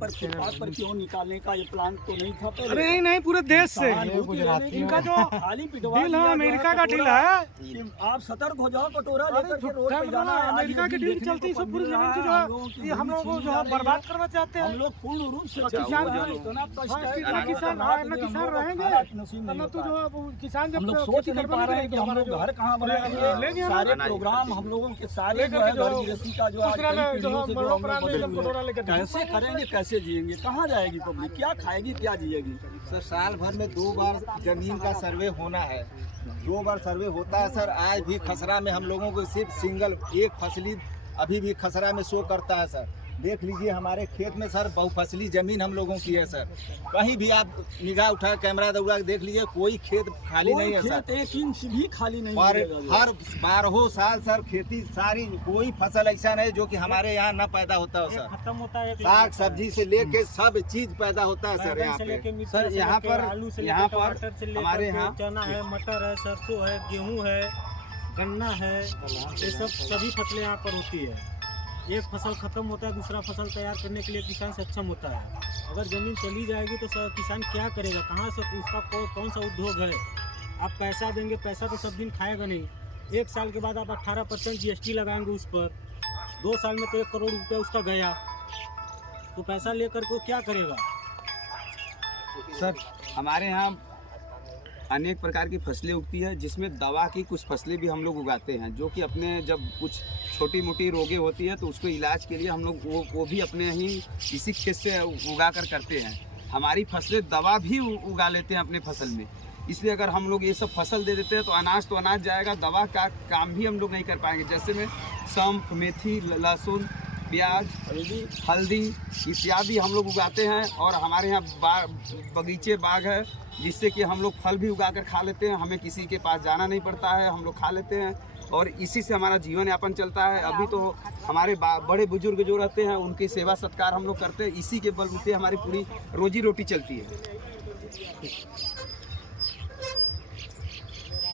पर फुटपाथ पर क्यों निकालने का ये प्लान तो नहीं था पहले? अरे नहीं, पूरे देश से इनका जो खाली पिटवा डील है, अमेरिका का डील है। आप सतर्क हो जाओ, कटोरा लेकर के रोड पे जाना। अमेरिका की डील चलती है, सब पूरी जमीन की जो है हम लोगों को जो है बर्बाद करना चाहते हैं। हम लोग पूर्ण रूप से किसान किसान तो जो है किसान जब हम लोग सोच नहीं पा रहे हैं कि हम लोग घर कहाँ बनाएंगे। सारे प्रोग्राम हम लोगों के सारे जो है घर गृहस्थी का जो आज कई पीढ़ियों से जो हम लोग कैसे करेंगे, कैसे जिएंगे, कहाँ जाएगी पब्लिक, क्या खाएगी, क्या जिएगी। सर साल भर में 2 बार जमीन का सर्वे होना है, 2 बार सर्वे होता है सर। आज भी खसरा में हम लोगों को सिर्फ सिंगल एक फसली अभी भी खसरा में शो करता है सर। देख लीजिए हमारे खेत में सर बहुफसली जमीन हम लोगों की है सर। कहीं भी आप निगाह उठा कैमरा दौड़ा देख लीजिए, कोई खेत खाली नहीं है सर, 1 इंच भी खाली नहीं और है। हर 12 साल सर खेती सारी कोई फसल ऐसा नहीं जो कि हमारे यहाँ न पैदा होता हो सर। खत्म होता है, साग सब्जी से लेके सब चीज पैदा होता है सर यहाँ पे। सर यहाँ पर हमारे यहाँ चना है, मटर है, सरसों है, गेहूं है, गन्ना है, ये सब सभी फसलें यहाँ पर होती है। एक फसल खत्म होता है, दूसरा फसल तैयार करने के लिए किसान सक्षम होता है। अगर ज़मीन चली जाएगी तो किसान क्या करेगा, कहाँ से उसका कौन सा उद्योग है। आप पैसा देंगे, पैसा तो सब दिन खाएगा नहीं। 1 साल के बाद आप 18% GST लगाएंगे उस पर, 2 साल में तो 1 करोड़ रुपया उसका गया, तो पैसा लेकर को क्या करेगा। सर हमारे यहाँ अनेक प्रकार की फसलें उगती है, जिसमें दवा की कुछ फसलें भी हम लोग उगाते हैं, जो कि अपने जब कुछ छोटी मोटी रोगें होती है तो उसको इलाज के लिए हम लोग वो भी अपने ही इसी खेत से उगा कर करते हैं। हमारी फसलें दवा भी उगा लेते हैं अपने फसल में, इसलिए अगर हम लोग ये सब फसल दे देते हैं तो अनाज जाएगा, दवा का काम भी हम लोग नहीं कर पाएंगे। जैसे में सौंफ, मेथी, लहसुन, प्याज, हल्दी इत्यादि हम लोग उगाते हैं। और हमारे यहाँ बगीचे बाग है, जिससे कि हम लोग फल भी उगा कर खा लेते हैं, हमें किसी के पास जाना नहीं पड़ता है, हम लोग खा लेते हैं और इसी से हमारा जीवन यापन चलता है। अभी तो हमारे बड़े बुजुर्ग जो रहते हैं उनकी सेवा सत्कार हम लोग करते हैं, इसी के बलबूते हमारी पूरी रोजी रोटी चलती है।